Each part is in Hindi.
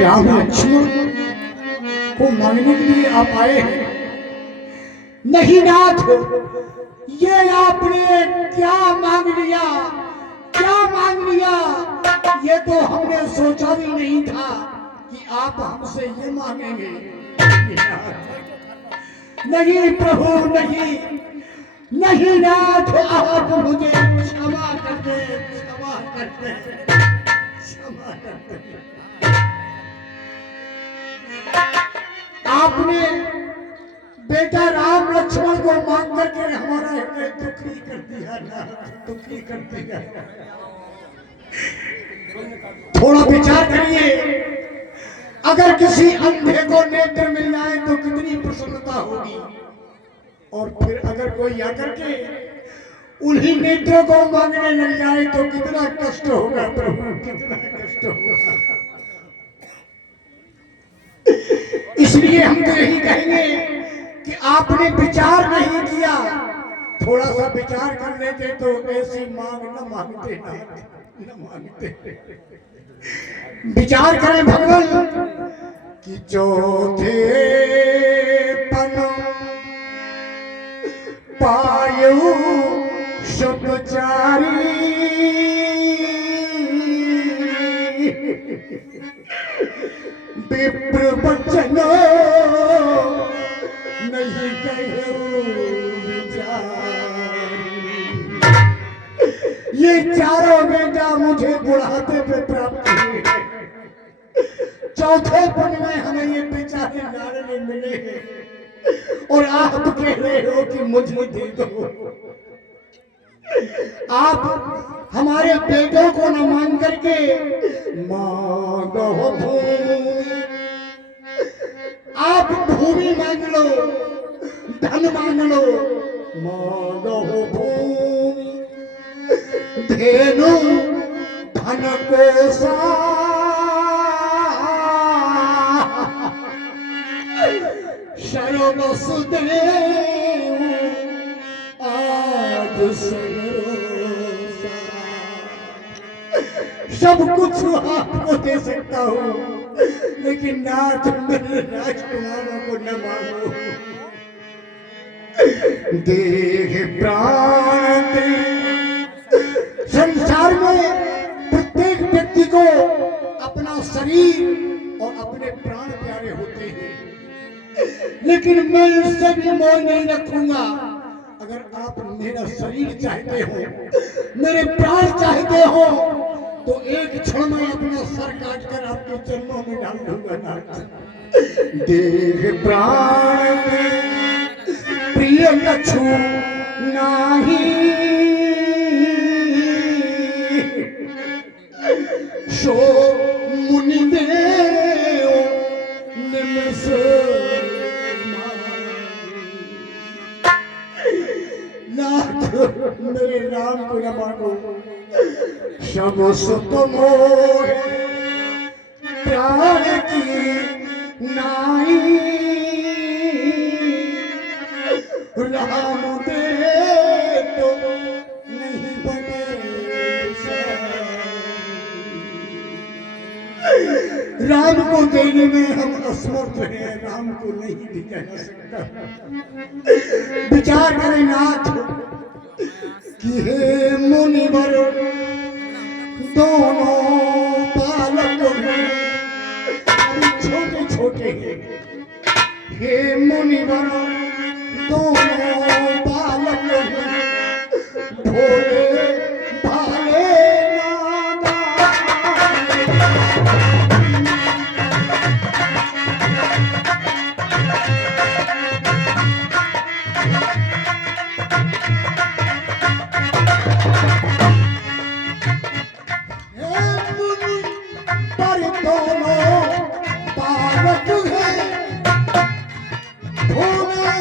राम लक्ष्मण को मांगने के लिए आप आए हैं। नहीं नाथ, ये आपने क्या मांग लिया, क्या मांग लिया, ये तो हमने सोचा भी नहीं था कि आप हमसे ये मांगेंगे। नहीं प्रभु, नहीं नहीं नाथ, आप मुझे क्षमा कर दे, क्षमा कर दे, क्षमा कर दे। आपने बेटा राम लक्ष्मण को मांग करके हमारा हृदय दुखी कर दिया ना, दुखी कर दिया। थोड़ा विचार करिए, अगर किसी अंधे को नेत्र मिल जाए तो कितनी प्रसन्नता होगी, और फिर अगर कोई आकर के उन्हीं नेत्रों को मांगने लग जाए तो कितना कष्ट होगा प्रभु, कितना कष्ट होगा। इसलिए हम तो यही कहेंगे कि आपने विचार नहीं किया, थोड़ा सा विचार कर लेते तो ऐसी मांग न मांगते, न मांगते। विचार करें भगवान कि चौथे पन पायो शुभचारी, विप्र वचन नहीं कहो विचारी। ये चारों बेटा मुझे बुढ़ापे पे प्राप्त हुए, चौथे पन में हमें ये बेचारे लाडले मिले हैं और आप कह रहे हो कि मुझे दे दो। आप हमारे बेटों को न मान करके मांगो भूमि, आप भूमि मांग लो, धन मांग लो, मांगो भूमि, धेनु धन को सा शर्म सुदेव आज सब कुछ आपको दे सकता हूँ, लेकिन नाथ मेरे राजकुमारों को न मांगो। देह प्राण दे, संसार में प्रत्येक व्यक्ति को अपना शरीर और अपने प्राण प्यारे होते हैं, लेकिन मैं इससे भी मोह नहीं रखूंगा। अगर आप मेरा शरीर चाहते हो, मेरे प्राण चाहते हो, तो एक क्षण में अपना सर काट कर आपके चरणों में डाल दूंगा। देह प्राण प्रिय कछु नाही, सो मुनि देव निमिष मेरे राम को न मानो। सब सुत मोह प्यार की नाई, राम दे तो नहीं बने। राम को देने में हम असमर्थ हैं, राम को नहीं दिया जा सकता। विचार करें नाथ कि हे मुनिवर दोनों बालक हैं, छोटे छोटे हैं। हे मुनिवर दोनों बालक हैं, भोले भाले दोनों बालक हैं, भोले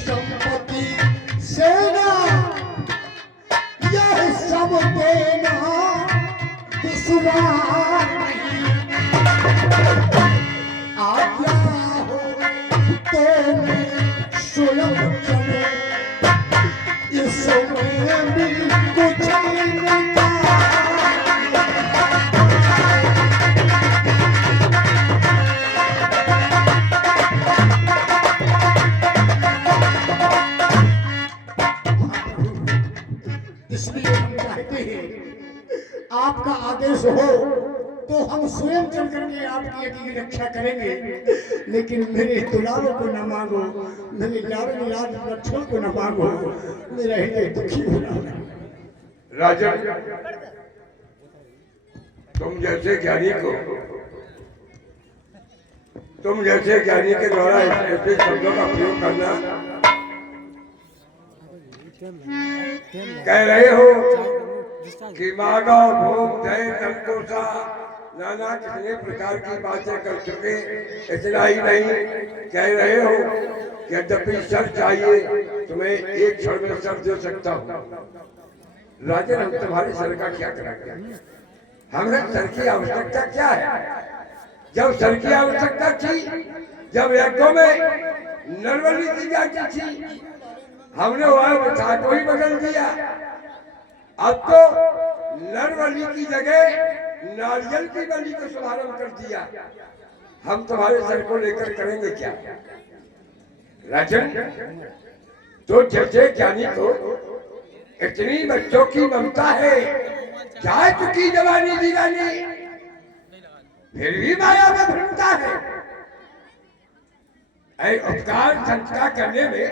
संपत्ति सेना यह सब देना दुश्वार नहीं। आज्ञा हो तो मैं स्वयं चलूं, इसमें भी कुछ नहीं। इसलिए हम चाहते हैं आपका आदेश हो तो हम स्वयं चल करके आपकी यदि रक्षा करेंगे, लेकिन मेरे दुलारों को न मांगो, मेरे लाल लाल लक्ष्मण को न मांगो, मेरा हृदय दुखी हो रहा है। राजन, तुम जैसे ज्ञानी के द्वारा ऐसे शब्दों का प्रयोग करना कह रहे हो कि मानव भूम दय नलकोसा नाना कितने प्रकार की बातें कर चुके। इतना ही नहीं कह रहे हो कि यद्यपि सर चाहिए तुम्हें एक क्षण में सर दे सकता हूँ। राजन, हम तुम्हारे सर का क्या करेंगे? हमें सर की आवश्यकता क्या है? जब सर की आवश्यकता थी, जब यज्ञों में नरबलि दी जाती थी, हमने वहां को ही बदल दिया। अब तो नरबलि की जगह नारियल की बलि को शुभारंभ कर दिया। हम तुम्हारे सर को लेकर करेंगे क्या? राजन, तो जैसे ज्ञानी को इतनी बच्चों की ममता है, चाहे चुकी जवानी दीवानी, फिर भी माया में भ्रमता है। उपकार संस्कार करने में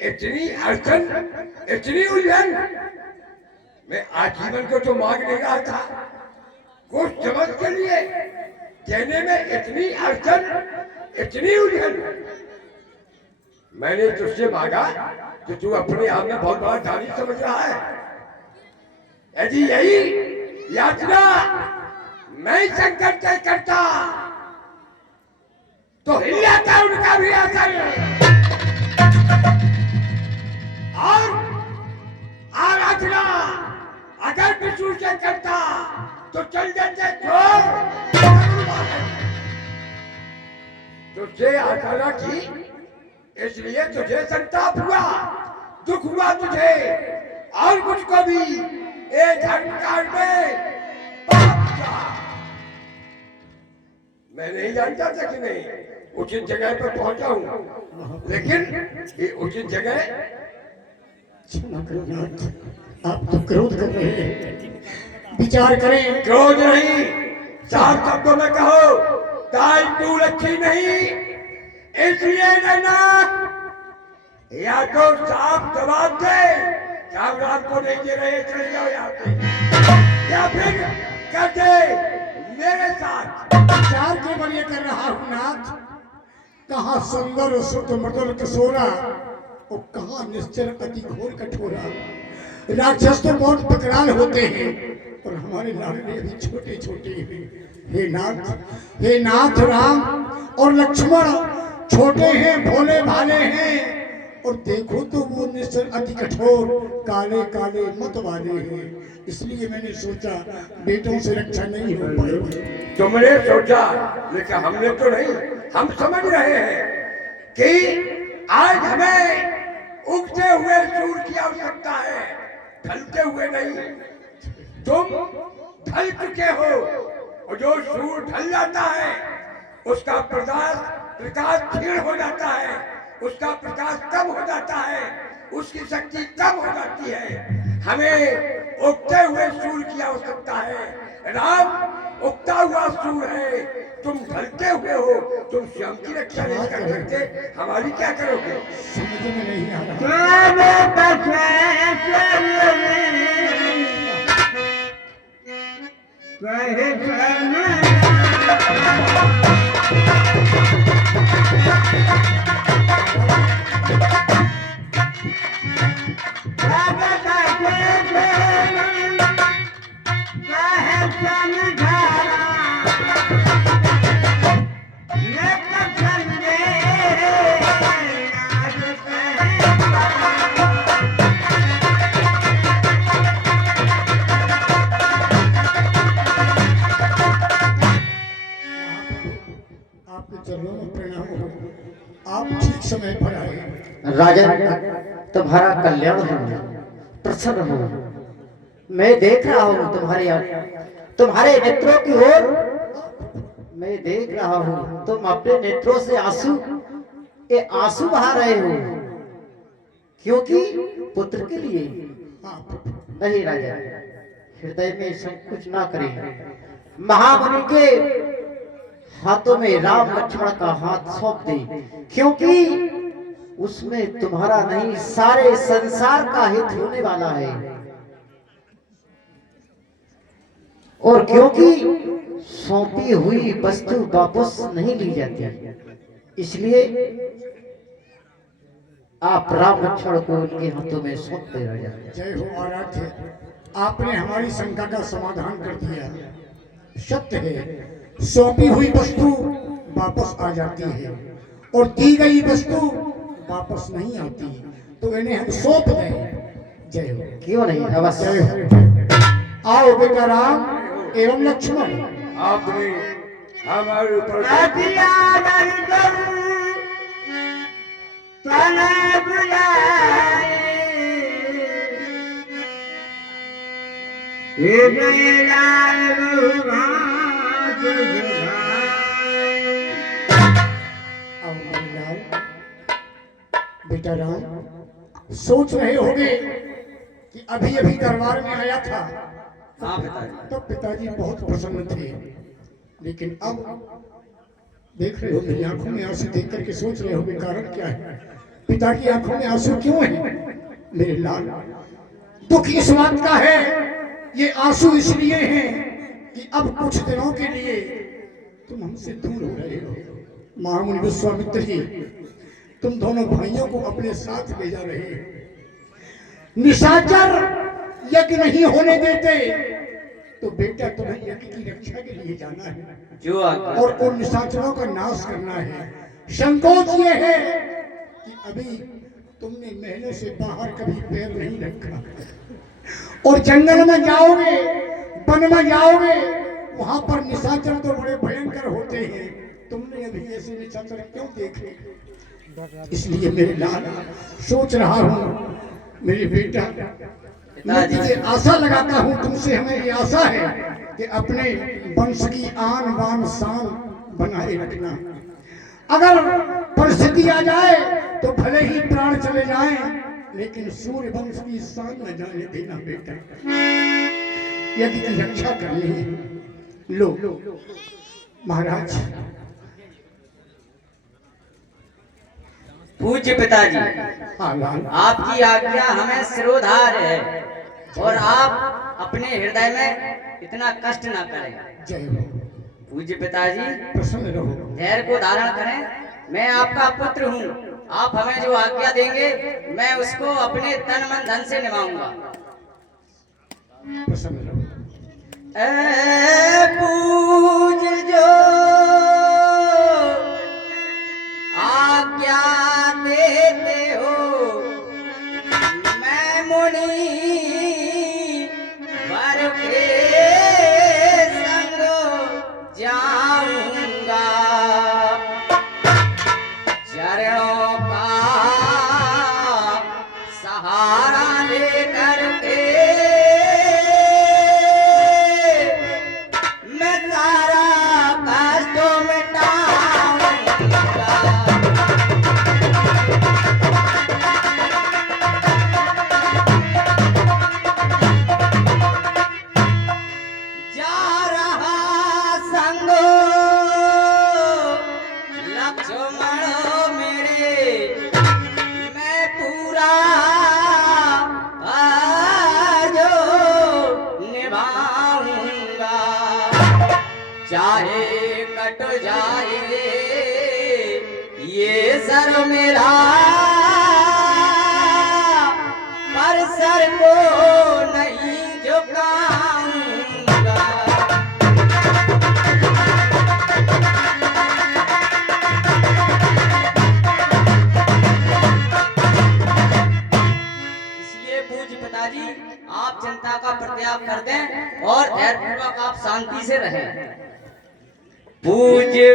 इतनी अड़चन, इतनी उलझन, मैं आजीवन को तो मांग नहीं रहा था, कुछ समझ के लिए देने में इतनी अड़चन, इतनी उलझन। मैंने तुझसे मांगा कि तू अपने आप में बहुत बड़ा दानी समझ रहा है। यदि यही याचना मैं संकट तय करता तो हिल जाता उनका भी असर। और आराधना अगर विष्णु से करता तो चल जाते चोर। तुझसे आराधना की, इसलिए तुझे संताप हुआ, दुख हुआ तुझे, और मुझको भी एक हंकार में पाप किया। मैं नहीं जानता था कि नहीं उचित जगह पर पहुंचा हूं, लेकिन ये उचित जगह। क्षमा करो नाथ, आप तो क्रोध कर रहे हैं, विचार करें। क्रोध नहीं, साफ शब्दों में कहो, ताई तू अच्छी नहीं, इसलिए नैना या तो साफ जवाब दे, राम राम को नहीं दे रहे चले जाओ यहाँ से, या फिर कहते मेरे साथ। विचार के बलिए कर रहा हूँ नाथ, कहाँ सुंदर सुत मृदुल किशोरा और कहाँ निश्चल अति घोर कठोरा। राक्षस तो बहुत बकराल होते हैं और हमारे लाडले भी छोटे छोटे हैं। हे नाथ राम और लक्ष्मण छोटे हैं, भोले भाले हैं, और देखो तो वो निश्चल अति कठोर काले काले मत वाले हैं। इसलिए मैंने सोचा बेटों से रक्षा नहीं हो पाएगी। तुमने सोचा, लेकिन हमने तो नहीं। हम समझ रहे हैं कि आज हमें उगते हुए सूर्य की आवश्यकता है, ढलते हुए नहीं। तुम ढल चुके हो, और जो सूर्य ढल जाता है उसका प्रकाश क्षीण हो जाता है, उसका प्रकाश कम हो जाता है, उसकी शक्ति कम हो जाती है। हमें उगते हुए सूर्य की आवश्यकता है। राम उगता हुआ सूर्य है, तुम ढलते हुए हो, तुम स्वयं की रक्षा नहीं कर सकते, हमारी क्या करोगे? समझ में नहीं आ रहा। राजन, तुम्हारा कल्याण हो, प्रसन्न हो। मैं देख रहा हूँ तुम्हारे नेत्रों की ओर, मैं देख रहा हूँ तुम अपने नेत्रों से आंसू बहा रहे हो, क्योंकि पुत्र के लिए। नहीं राजा, हृदय में संकोच ना करें। महामुनि के हाथों में राम लक्ष्मण का हाथ सौंप दे, क्योंकि उसमें तुम्हारा नहीं सारे संसार का हित होने वाला है। और क्योंकि सौंपी हुई वस्तु वापस नहीं ली जाती, इसलिए आप राम लक्ष्मण को उनके हाथों में सौंप दे राजा। जय हो आराध्य, आपने हमारी शंका का समाधान कर दिया। सत्य है, सौंपी हुई वस्तु वापस आ जाती है और दी गई वस्तु वापस नहीं आती, तो इन्हें हम सौंप दें। जय हो। क्यों नहीं, अवश्य। जय हो। आओ बेटा राम एवं लक्ष्मण, आपने हमारे ऊपर आओ मेरे लाल। बेटा राम, सोच रहे होंगे कि अभी अभी दरबार में आया था। हाँ पिताजी। तो पिताजी बहुत प्रसन्न थे, लेकिन अब देख रहे हो मेरी आंखों में आंसू देख करके सोच रहे हो कारण क्या है। पिता की आंखों में आंसू क्यों है मेरे लाल? दुख इस बात का है, ये आंसू इसलिए हैं कि अब कुछ दिनों के लिए तुम हमसे दूर हो रहे हो। महामुनि विश्वामित्र जी, तुम दोनों भाइयों को अपने साथ ले जा रहे हो। निशाचर यज्ञ नहीं होने देते, तो बेटा तुम्हें यज्ञ की रक्षा के लिए जाना है जो और उन निशाचरों का नाश करना है। संकोच ये है कि अभी तुमने महलों से बाहर कभी पैर नहीं रखा और जंगल में जाओगे, वन में जाओगे, वहां पर निशाचर तो बड़े भयंकर होते हैं। तुमने अभी ऐसे निशाचर क्यों देखे? इसलिए मेरे लाल सोच रहा हूँ मेरे बेटा, मैं तुझे आशा लगाता हूँ, तुमसे हमें ये आशा है कि अपने वंश की आन बान शान बनाए रखना। अगर परिस्थिति आ जाए तो भले ही प्राण चले जाएं, लेकिन सूर्य वंश की शान न जाने देना बेटा। यदि की रक्षा करनी है। लो महाराज। पूज्य पिताजी, हाँ लाल। आपकी आज्ञा हमें सिरोधार है और आप अपने हृदय में इतना कष्ट ना करें। जय हो। पूज्य पिताजी, प्रसन्न रहो। धैर्य को धारण करें। मैं आपका पुत्र हूँ, आप हमें जो आज्ञा देंगे मैं उसको अपने तन मन धन से निभाऊंगा। प्रसन्न रहो। पूज्य जो आज्ञा देते हो, मैं मुनि वर के संग जाऊंगा। चरणों का सहारा लेकर के मैं सारा कष्ट मिटाऊंगा। जा रहा संग लक्ष्मण मेरे, मैं पूरा जो निभाऊंगा। चाहे कट जाए ये सर मेरा, पर सर को नहीं झुकाऊंगा। इसलिए पूज्य पिताजी, आप जनता का प्रत्याग कर दें और धैर्यपूर्वक आप शांति से रहें। पूज्य